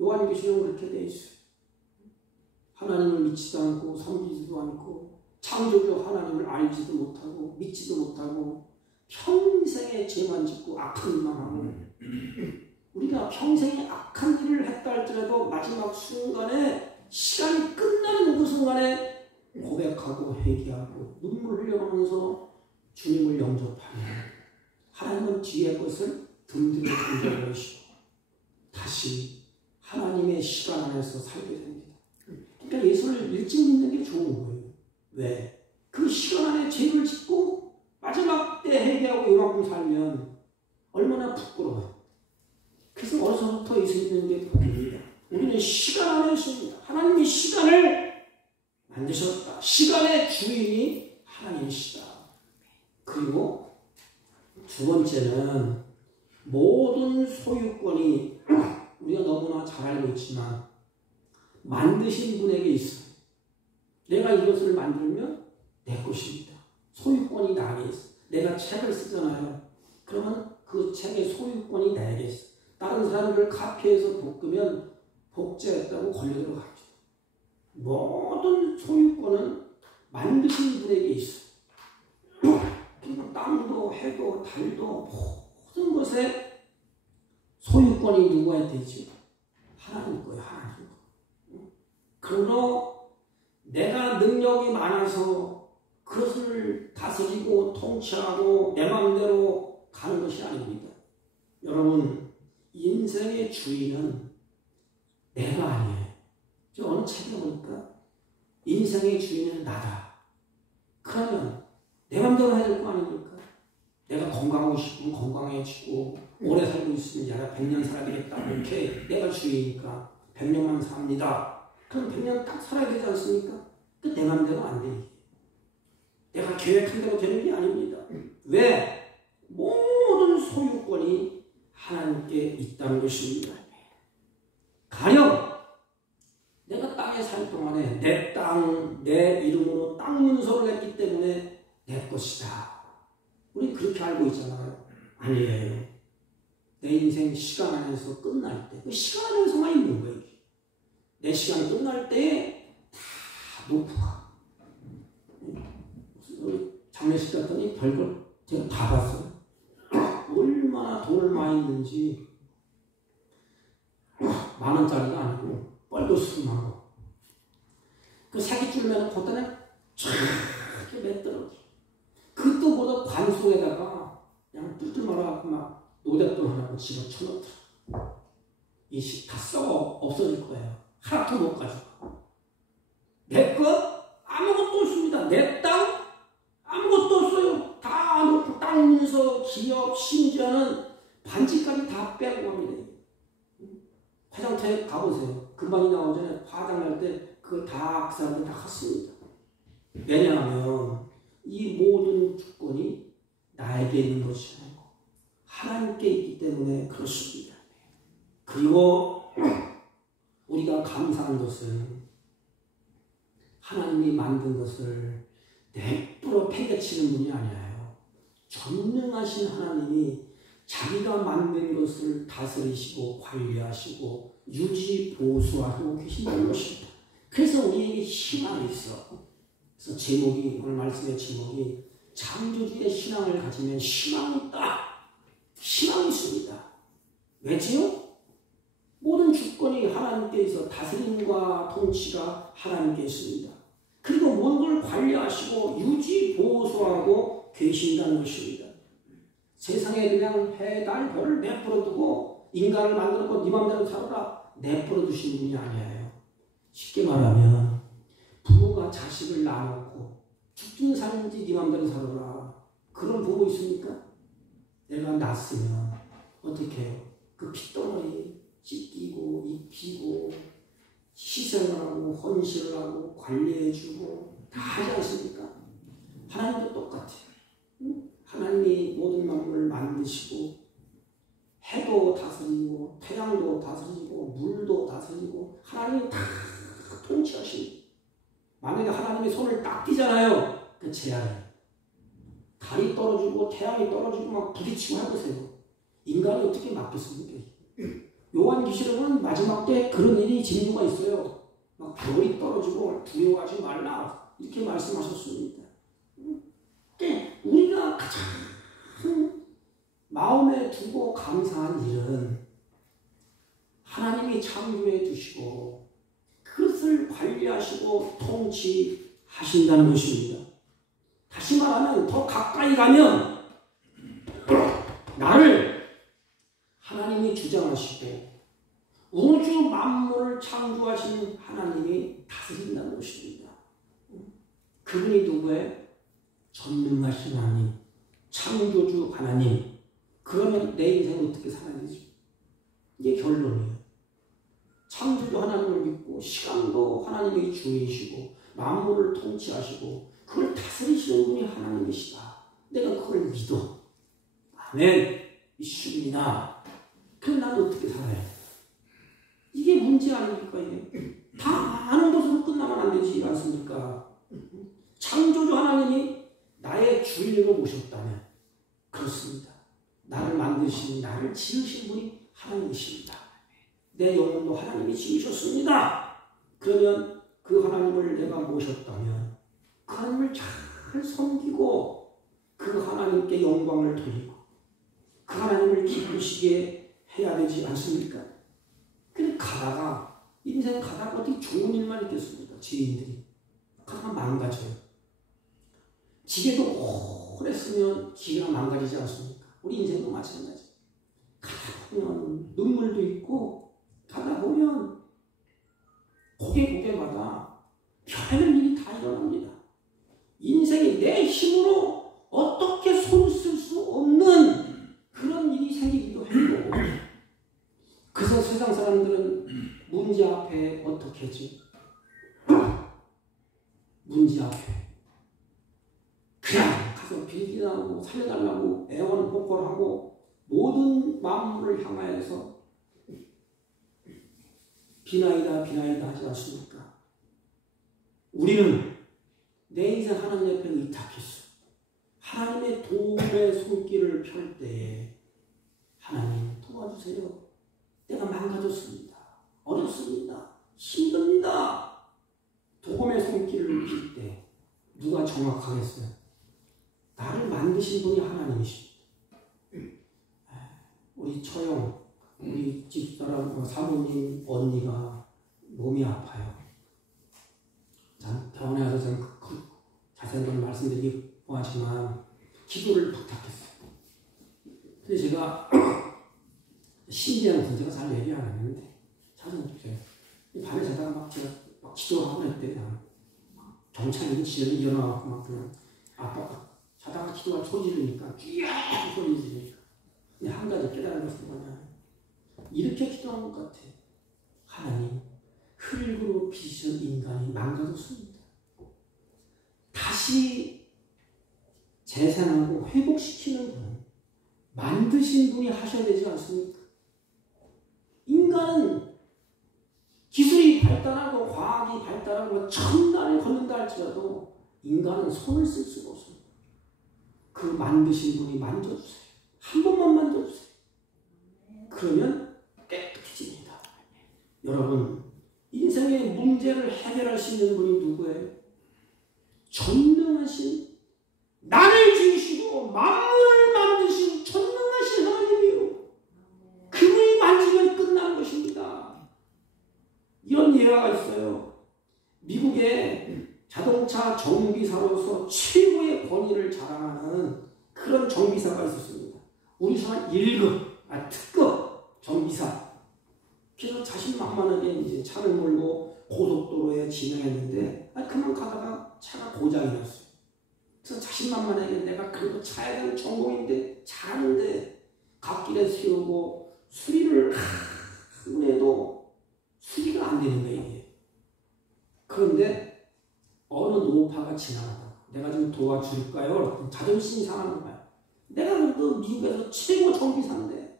요한계시록은 그렇게 되어 있어요. 하나님을 믿지도 않고 섬기지도 않고 창조주 하나님을 알지도 못하고 믿지도 못하고 평생에 죄만 짓고 악한 일만 하고, 우리가 평생에 악한 일을 했다 할지라도 마지막 순간에 시간이 끝나는 그 순간에 고백하고 회개하고 눈물 흘려가면서 주님을 영접하며 하나님은 뒤의 것을 든든히 던져버리시고 다시 하나님의 시간 안에서 살게 됩니다. 그러니까 예수를 일찍 믿는 게 좋은 거예요. 왜? 그 시간 안에 죄를 짓고 마지막 때 회개하고 요만큼 살면 얼마나 부끄러워요. 그래서 어려서부터 예수 믿는 게 복입니다. 우리는 시간 안에 있습니다. 하나님이 시간을 만드셨다. 시간의 주인이 하나님이시다. 그리고 두 번째는 모든 소유권이 우리가 너무나 잘 알고 있지만 만드신 분에게 있어요. 내가 이것을 만들면 내 것입니다. 소유권이 나에게 있어요. 내가 책을 쓰잖아요. 그러면 그 책의 소유권이 나에게 있어요. 다른 사람들 카페에서 볶으면 복제했다고 걸려 들어갑니다. 모든 소유권은 만드신 분에게 있어요. 그리고 땅도 해도 달도 모든 것에 소유권이 누구한테 있죠? 하나님 거예요. 하나님 거. 그러므로 내가 능력이 많아서 그것을 다스리고 통치하고 내 마음대로 가는 것이 아닙니다. 여러분, 인생의 주인은 내가 아니에요. 저 어느 책에 보니까 인생의 주인은 나다. 그러면 내 마음대로 해야 될 거 아닙니까? 내가 건강하고 싶으면 건강해지고 오래 살고 있으면 야 100년 살아야겠다. 이렇게 내가 주인이니까 100년만 삽니다. 그럼 100년 딱 살아야 되지 않습니까? 그 내 마음대로 안 돼. 내가 계획한 대로 되는 게 아닙니다. 왜? 모든 소유권이 하나님께 있다는 것입니다. 가령 내가 땅에 살 동안에 내 땅, 내 이름으로 땅 문서를 냈기 때문에 내 것이다. 우리 그렇게 알고 있잖아요. 아니에요. 내 인생 시간 안에서 끝날 때, 그 시간 안에서만 있는 거예요. 내 시간 끝날 때 다 놓고 가. 장례식 갔더니 별걸 제가 다 봤어요. 얼마나 돈을 많이 있는지 10,000원짜리가 아니고 뻘도 수만 거. 그 사기줄면 그때는 쫙 이렇게 맺더라고요. 그것도 보다 관속에다가 그냥 뚫뚫 말아갖고 막 노랫돈 하나 집어쳐넣더라. 이 식 다 썩어 없어질 거예요. 하나도 못 가지고. 내 것 아무것도 없습니다. 내 땅 아무것도 없어요. 다 놓고 땅 문서, 기업, 심지어는 반지까지 다 빼고 갑니다. 화장터에 가보세요. 금방이 나오기 전에 화장 날 때 그걸 다 그 사람들 다 갔습니다. 왜냐하면 이 모든 주권이 나에게 있는 것이 아니고 하나님께 있기 때문에 그렇습니다. 그리고 우리가 감사한 것은 하나님이 만든 것을 내버려 팽개치는 분이 아니에요. 전능하신 하나님이 자기가 만든 것을 다스리시고 관리하시고 유지 보수하고 계신다는 것입니다. 그래서 우리에게 희망이 있어. 그래서 제목이, 오늘 말씀의 제목이 창조주의 신앙을 가지면 희망이 있다. 희망이 있습니다. 왜지요? 모든 주권이 하나님께 있어 다스림과 통치가 하나님께 있습니다. 그리고 모든 걸 관리하시고 유지 보수하고 계신다는 것입니다. 세상에 그냥 해, 달, 별을 내버려 두고 인간을 만들고 네 맘대로 살아라 내버려 두신 분이 아니에요. 쉽게 말하면 부모가 자식을 낳아놓고 죽든 사는지 네 맘대로 살아라. 그런 부모 있습니까? 내가 낳았으면 어떻게 해요? 그 핏덩어리 찢기고 입히고 희생을 하고 헌신을 하고 관리해주고 다 하지 않습니까? 하나님도 똑같아요. 하나님이 모든 만물을 만드시고 해도 다스리고 태양도 다스리고 물도 다스리고 하나님이 다 통치하십니다. 만약에 하나님이 손을 딱 띄잖아요. 그 제한이 달이 떨어지고 태양이 떨어지고 막 부딪히고 해보세요. 인간이 어떻게 막겠습니까? 요한계시록은 마지막 때 그런 일이 징조가 있어요. 막 별이 떨어지고 두려워하지 말라 이렇게 말씀하셨습니다. 우리가 가장 마음에 두고 감사한 일은 하나님이 창조해 두시고 그것을 관리하시고 통치하신다는 것입니다. 다시 말하면 더 가까이 가면 나를 하나님이 주장하시고 우주 만물을 창조하신 하나님이 다스린다는 것입니다. 그분이 누구예요? 전능하신 하나님, 창조주 하나님. 그러면 내 인생은 어떻게 살아야 되지? 이게 결론이에요. 창조주 하나님을 믿고 시간도 하나님이 주인이시고 만물을 통치하시고 그걸 다스리시는 분이 하나님이시다. 내가 그걸 믿어. 아멘. 믿습니다. 그럼 나는 어떻게 살아야 돼? 이게 문제 아닙니까? 이게? 다 아는 것으로 끝나면 안 되지 않습니까? 창조주 하나님이 나의 주인으로 모셨다면 그렇습니다. 나를 만드신, 나를 지으신 분이 하나님이십니다. 내 영혼도 하나님이 지으셨습니다. 그러면 그 하나님을 내가 모셨다면 그 하나님을 잘 섬기고 그 하나님께 영광을 돌리고 그 하나님을 기쁘시게 해야 되지 않습니까? 근데 가다가 인생 가다가 어떻게 좋은 일만 있겠습니까? 죄인들이 망가져요. 기계도 오래 쓰면 기계가 망가지지 않습니까? 우리 인생도 마찬가지. 가다 보면 눈물도 있고 가다 보면 고개마다 별별 일이 다 일어납니다. 인생이 내 힘으로 어떻게 손 쓸 수 없는 그런 일이 생기기도 해요. 그래서 세상 사람들은 문제 앞에 어떻게 하지? 문제 앞에 그냥 가서 빌기나고 살려달라고 애원복걸하고 모든 만물을 향하여서 비나이다 하지 않습니까? 우리는 내 인생 하나님 옆에 의탁했어. 하나님의 도움의 손길을 펼 때에 하나님 도와주세요. 내가 망가졌습니다. 어렵습니다. 힘듭니다. 도움의 손길을 빌 때 누가 정확하겠어요? 나를 만드신 분이 하나님이십니다. 우리 처형, 우리 집사람, 사모님, 언니가 몸이 아파요. 참 병원에 가서 저는 자세한 걸 말씀드리기 뭐하지만 기도를 부탁했어요. 근데 제가 신비한 건 제가 잘 얘기 안 했는데 자주 밤에 자다가 막 제가 막 기도를 하고 했대. 경찰이 지연이 일어나갖고 막 그냥 아빠가 자다가 기도가 소리 지르니까 끼야 소리 지르니까. 근데 한 가지 깨달은 것은 뭐냐, 이렇게 기도한 것 같아. 하나님, 흙으로 빚은 인간이 망가졌습니다. 다시 재생하고 회복시키는 분은 만드신 분이 하셔야 되지 않습니까? 인간은 기술이 발달하고 과학이 발달하고 천날을 걷는다 할지라도 인간은 손을 쓸 수가 없습니다. 그 만드신 분이 만져주세요. 한 번만 만져주세요. 그러면 깨끗해집니다. 여러분, 인생의 문제를 해결할 수 있는 분이 누구예요? 전능하신, 나를 지으시고 만물을 만드신 전능하신 하나님이요. 그분이 만지면 끝난 것입니다. 이런 예화가 있어요. 미국의 자동차 정비사로서 최고의 권위를 자랑하는 그런 정비사가 있었습니다. 우리사 1급, 특급 정비사. 그래서 자신만만하게 이제 차를 몰고 고속도로에 진행했는데, 그만 가다가 차가 고장이 났어요. 그래서 자신만만하게 내가 그래도 차에 대한 전공인데 잘하는데 갓길에 세우고 수리를 해도 수리가 안 되는 거예요, 이게. 그런데 어느 노파가 지나가다가 내가 좀 도와줄까요? 자존심이 상하는 거야. 내가 그래도 미국에서 최고 정비사인데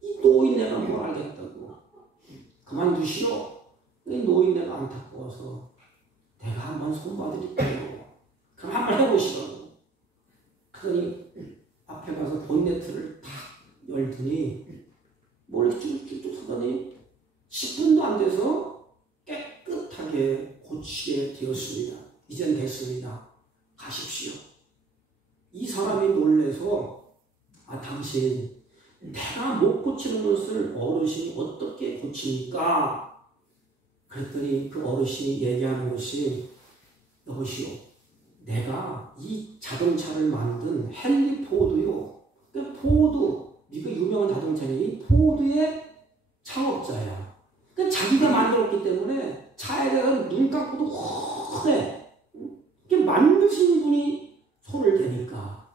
이 노인네가 뭘 알겠다고. 그만두시오. 이 노인네가 안타까워서 내가 한번 손봐드릴게요. 그럼 한번 해보시라고. 그러니 앞에 가서 본네트를 탁 열더니 뭘 쭉쭉쭉 하더니 10분도 안 돼서 깨끗하게 고치게 되었습니다. 이젠 됐습니다. 가십시오. 이 사람이 놀래서 당신 내가 못 고치는 것을 어르신이 어떻게 고칩니까? 그랬더니 그 어르신이 얘기하는 것이, 여보시오, 내가 이 자동차를 만든 헨리 포드요. 포드, 미국 유명한 자동차니 포드의 창업자야. 자기가 만들었기 때문에 차에 대해서 눈 감고도 훤해. 이렇게 만드신 분이 손을 대니까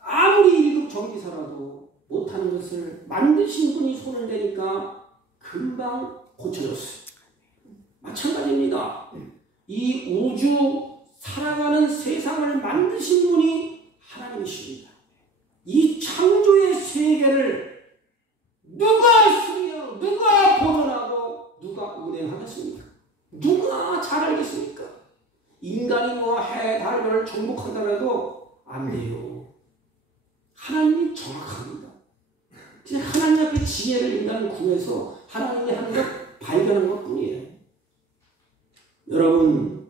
아무리 1급 정비사라도 못하는 것을 만드신 분이 손을 대니까 금방 고쳐졌어요. 마찬가지입니다. 이 우주 살아가는 세상을 만드신 분이 하나님이십니다. 이 창조의 세계를 누가 수리하고 누가 보존하고 누가 운행하겠습니까? 누가 잘 알겠습니까? 인간이 뭐 해, 달을 정복하더라도 안 돼요. 하나님이 정확합니다. 하나님 앞에 지혜를 인간은 구해서 하나님이 하는 것 발견한 것 뿐이에요. 여러분,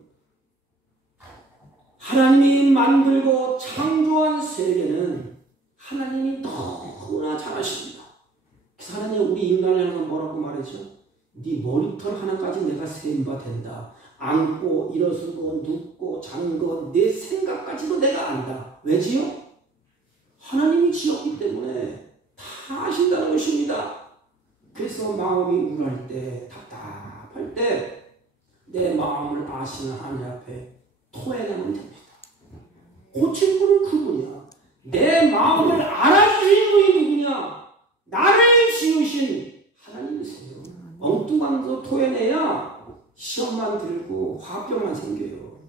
하나님이 만들고 창조한 세계는 하나님이 너무나 잘하십니다. 하나님 우리 인간을 향해서 뭐라고 말하죠? 네 머리털 하나까지 내가 세인 바 된다. 앉고 일어서고 눕고 자는 거 내 생각까지도 내가 안다. 왜지요? 하나님이 지었기 때문에 다 아신다는 것입니다. 그래서 마음이 우울할 때, 답답할 때 내 마음을 아시는 하나님 앞에 토해내면 됩니다. 고칠 분은 그분이야. 내 마음을 알아주신 분이 누구냐? 나를 지으신 하나님이세요. 엉뚱한 거 토해내야 시험만 들고 화병만 생겨요.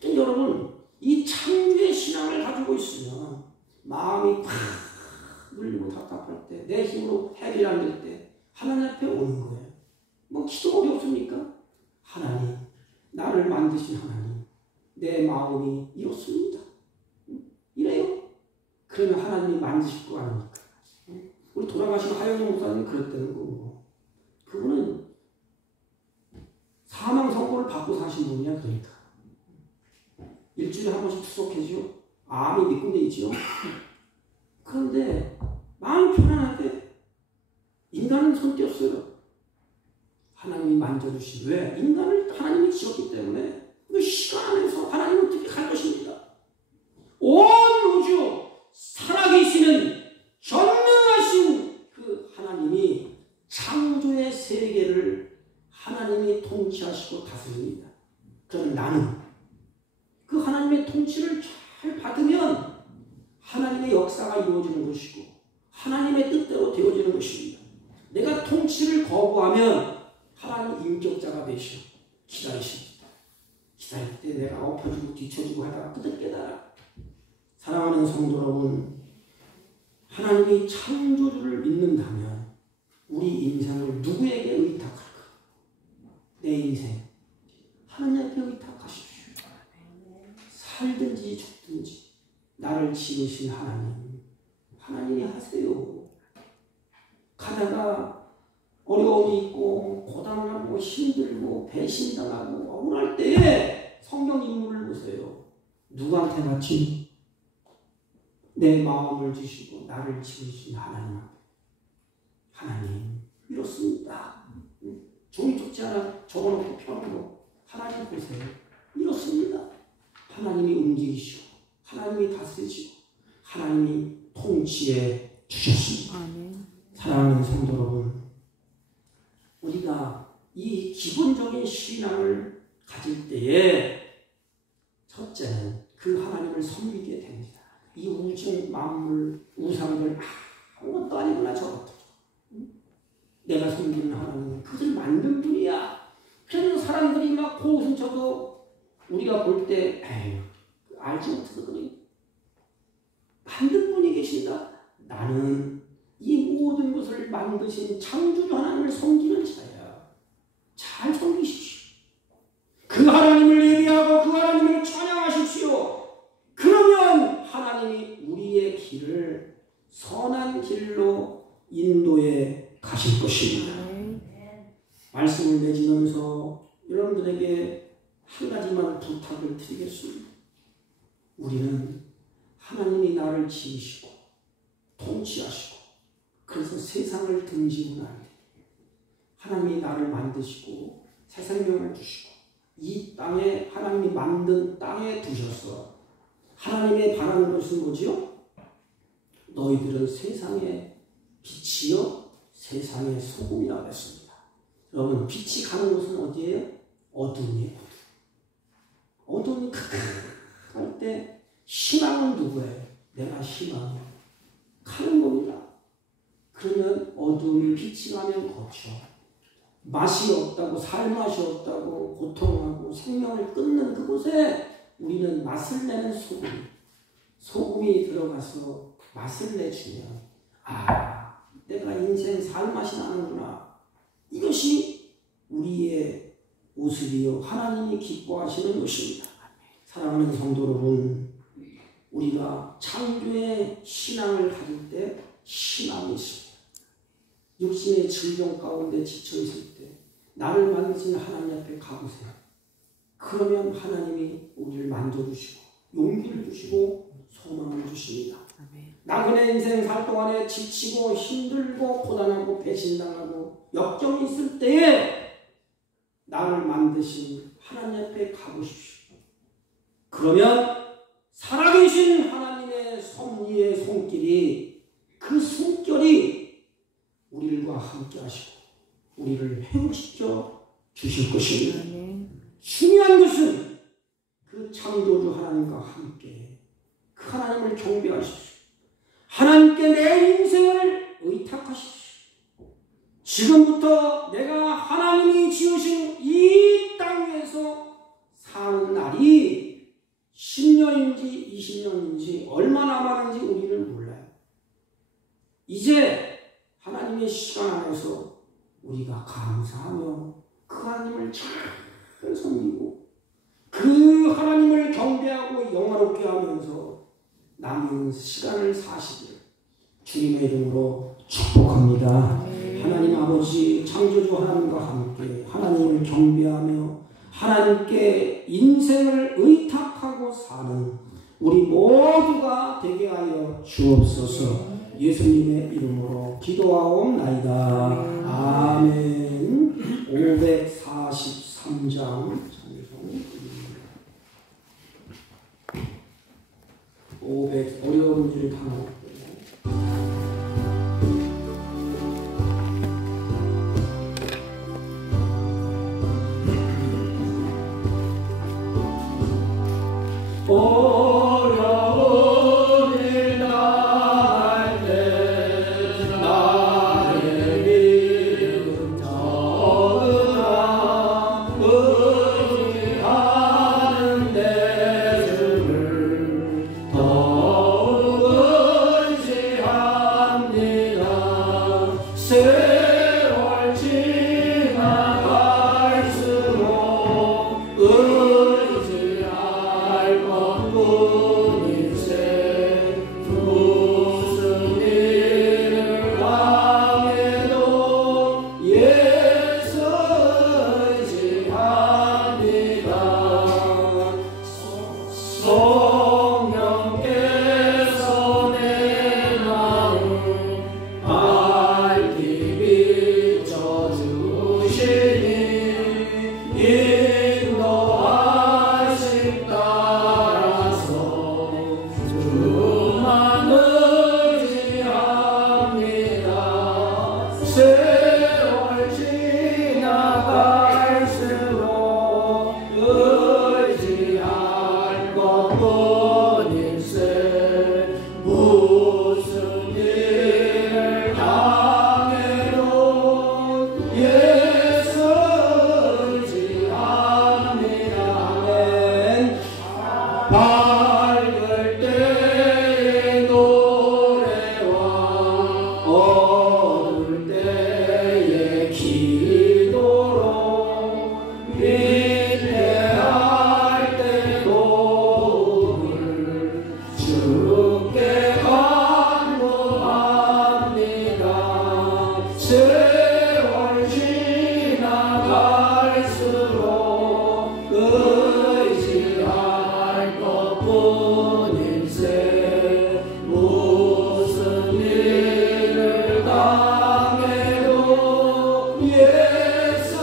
그러니까 여러분, 이 창조의 신앙을 가지고 있으면 마음이 팍 눌리고 답답할 때, 내 힘으로 해결 안 될 때 하나님 앞에 오는 거예요. 뭐 기도 어렵습니까? 하나님, 나를 만드신 하나님, 내 마음이 이렇습니다. 이래요. 그러면 하나님이 만드실 거 아닙니까? 우리 돌아가신 하영영 목사님 그랬다는 거고, 그분은 사망 선고를 받고 사신 분이야. 그러니까 일주일에 한 번씩 투석해죠. 암이 밑군데 있죠. 그런데 마음이 편안한데 인간은 손 떼었어요. 하나님이 만져주신, 왜? 인간을 하나님이 지었기 때문에 그 시간 안에서 하나님은 어떻게 갈 것입니다. 온 우주 살아계시는 전능하신 그 하나님이 창조의 세계를 하나님이 통치하시고 다스립니다. 그럼 나는 그 하나님의 통치를 잘 받으면 하나님의 역사가 이루어지는 것이고 하나님의 뜻대로 되어지는 것입니다. 내가 통치를 거부하면 하나님 인격자가 되시오. 기다리십니다. 기다릴 때 내가 엎어지고 뒤처지고 하다가 그때 깨달아. 사랑하는 성도 여러분, 하나님이 창조주를 믿는다면 우리 인생을 누구에게 의탁할까? 내 인생 하나님께 의탁하십시오. 살든지 죽든지 나를 지으신 하나님이 하세요. 가다가 어려움이 있고 고단하고 힘들고 배신당하고 억울할 때에 성경 인물을 보세요. 누구한테 마치 내 마음을 주시고 나를 지으신 하나님 앞에, 하나님 이렇습니다. 종이 좁지 않아 적어놓고 펴놓고 하나님 보세요. 이렇습니다. 하나님이 움직이시고 하나님이 다스리시고 하나님이 통치해 주셨습니다. 아멘. 사랑하는 성도 여러분, 우리가 이 기본적인 신앙을 가질 때에 첫째는 그 하나님을 섬기게 됩니다. 이 우주 만물 우상들 아무것도 아니구나 저것도. 내가 섬기는 하나님은 그것을 만든 분이야. 그래서 사람들이 막 고웃음 쳐도 우리가 볼 때 에휴 알지 못해서 그래. 만든 분이 계신다. 나는 이 모든 것을 만드신 창조주 하나님을 섬기는 자야. 잘 섬기십시오. 그 하나님을 예배하고 그 하나님을 찬양하십시오. 그러면 하나님이 우리의 길을 선한 길로 인도해 가실 것입니다. 말씀을 맺으면서 여러분들에게 한 가지만 부탁을 드리겠습니다. 우리는 하나님이 나를 지으시고 통치하시고 그래서 세상을 등지고 날 때 하나님이 나를 만드시고 새 생명을 주시고 이 땅에 하나님이 만든 땅에 두셔서 하나님의 바라는 것은 뭐지요? 너희들은 세상의 빛이요 세상의 소금이라고 했습니다. 여러분 빛이 가는 곳은 어디예요? 어둠이에요. 어둠이 갈 때 희망은 누구예요? 내가 희망이야. 가는 겁니다. 그러면 어둠이 빛이 가면 거쳐. 맛이 없다고 살맛이 없다고 고통하고 생명을 끊는 그곳에 우리는 맛을 내는 소금이 들어가서 맛을 내주면 내가 인생 살맛이 나는구나. 이것이 우리의 모습이요 하나님이 기뻐하시는 것입니다. 사랑하는 성도 여러분, 우리가 창조의 신앙을 가질 때 희망이 있습니다. 육신의 질병 가운데 지쳐있을 때 나를 만드신 하나님 앞에 가보세요. 그러면 하나님이 우리를 만져주시고 용기를 주시고 소망을 주십니다. 나그네 인생 살 동안에 지치고 힘들고 고단하고 배신당하고 역경이 있을 때에 나를 만드신 하나님 앞에 가보십시오. 그러면 살아계신 하나님의 섭리의 손길이, 그 손길이 우리들과 함께 하시고 우리를 회복시켜 주실 것입니다. 중요한 것은 그 창조주 하나님과 함께 그 하나님을 경배하십시오. 하나님께 내 인생을 의탁하십시오. 지금부터 내가 하나님이 지으신 이 땅에서 사는 날이 10년인지 20년인지 얼마나 많은지 우리는 몰라요. 이제 하나님의 시간 안에서 우리가 감사하며 그 하나님을 잘 섬기고 그 하나님을 경배하고 영화롭게 하면서 남은 시간을 사시기를 주님의 이름으로 축복합니다. 하나님 아버지, 창조주 하나님과 함께 하나님을 경배하며 하나님께 인생을 의탁하고 사는 우리 모두가 되게 하여 주옵소서. 예수님의 이름으로 기도하옵나이다. 아멘. 543장 500 어려운 줄 당하고 어려운 일 당할 때 나의 믿음 적으라 의지하는 데 주를 더욱 의지합니다. 세월 지나갈수록 의지할 것뿐일세. 무슨 일을 당해도 예수 의지합니다. 성령께서 내 마음 밝히 비춰주시니 인도하심 따라서 주만 의지합니다. 세월 지나갈수록 의지할 것뿐일세. 무슨 일을 당해도 예수 의지합니다. 아멘. 밝을 때의 노래와 어두울 때의 기도로 위대할 때 도움을 주께 간구합니다. 세월 지나갈수록 의지할 것뿐일세. 무슨 일을 당해도 예수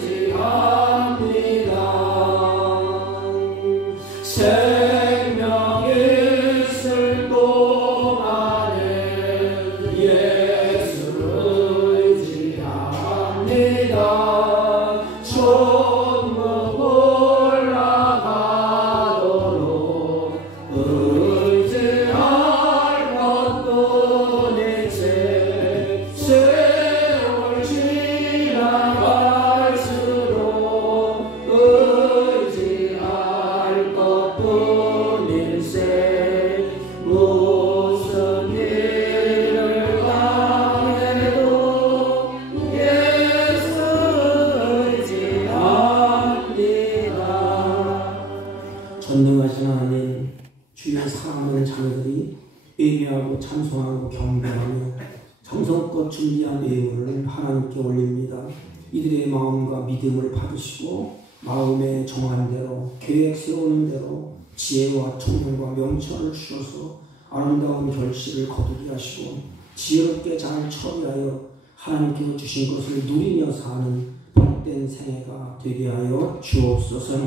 의지합니다. 생명 있을 동안에 예수를 의지합니다. 천국 올라가도록 의지할 것뿐일세. 세월 지나갈수록 의지할 것뿐일세. 무슨 일을 당해도 예수 의지합니다. 전능하신 하나님, 주의 사랑하는 자녀들이 예배하고 찬송하고 경배하며 정성껏 준비한 예물을 하나님께 올립니다. 이들의 마음과 믿음을 받으시고 마음에 정한 대로 계획 세우는 대로 지혜와 총명과 명철을 주셔서 아름다운 결실을 거두게 하시고 지혜롭게 잘 처리하여 하나님께서 주신 것을 누리며 사는 복된 복된 생애가 되게 하여 주옵소서.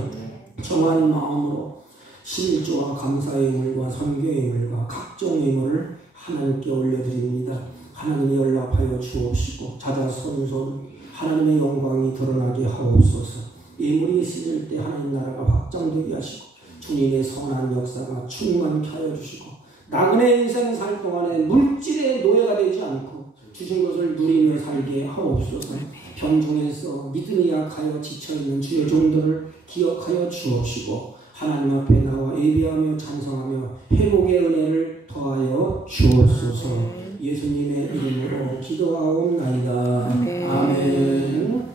정한 마음으로 신일조와 감사의 의물과 선교의 의물과 각종 의물을 하나님께 올려드립니다. 하나님이 연락하여 주옵시고 자자손손 하나님의 영광이 드러나게 하옵소서. 예물이 있을 때 하나님 나라가 확장되게 하시고 주님의 선한 역사가 충만케 하여 주시고 나그네 인생 살 동안에 물질의 노예가 되지 않고 주신 것을 누리며 살게 하옵소서. 병중에서 믿음이 약하여 지쳐있는 주의 종들을 기억하여 주옵시고 하나님 앞에 나와 예배하며 찬송하며 회복의 은혜를 더하여 주옵소서. 예수님의 이름으로 기도하옵나이다. 아멘.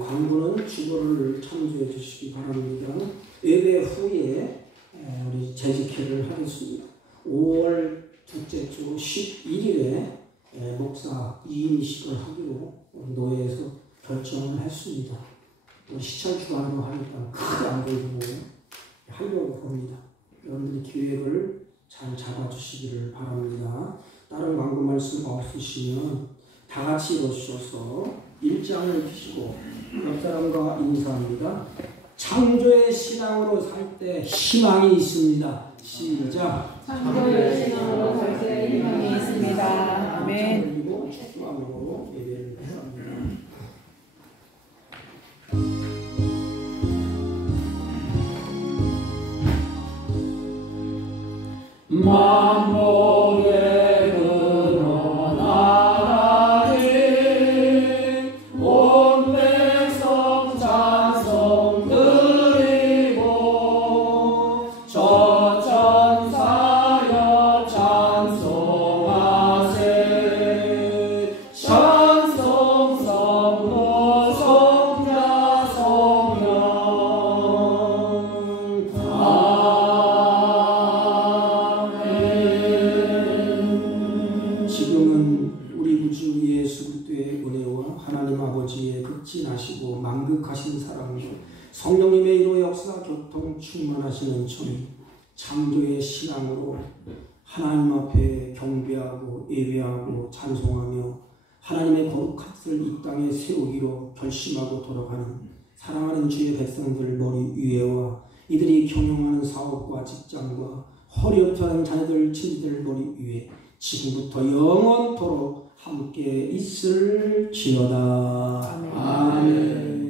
광고는 주보를 참조해 주시기 바랍니다. 예배 후에 우리 재직회를 하겠습니다. 5월 둘째 주 11일에 목사 2인식을 하기로 노예에서 결정을 했습니다. 시청 주간으로 하니까 크게 안 보이고 하려고 봅니다. 여러분들이 계획을 잘 잡아주시기를 바랍니다. 다른 광고 말씀 없으시면 다 같이 일어서셔서 일장을 펴시고 옆 사람과 인사합니다. 창조의 신앙으로 살 때 희망이 있습니다. 시작. 창조의 신앙으로 살 때 희망이 있습니다. 아멘. 그리고 축복함으로 예배를 합니다. 만복의 근원 하나님 온 백성 찬송 드리고 저천사여 찬송하세 찬송 성모 성자 성령 지금은 우리 구주 예수 그리스도의 은혜와 하나님 아버지의 극진하시고 만극하신 사랑과 성령님의 이로 역사 교통 충만하시는 저희 창조의 신앙으로 하나님 앞에 경배하고 예배하고 찬송하며 하나님의 거룩한 뜻을 이 땅에 세우기로 결심하고 돌아가는 사랑하는 주의 백성들 머리 위에와 이들이 경영하는 사업과 직장과 허리 없다는 자녀들 친지들 머리 위에 지금부터 영원토록 함께 있을지어다. 아멘.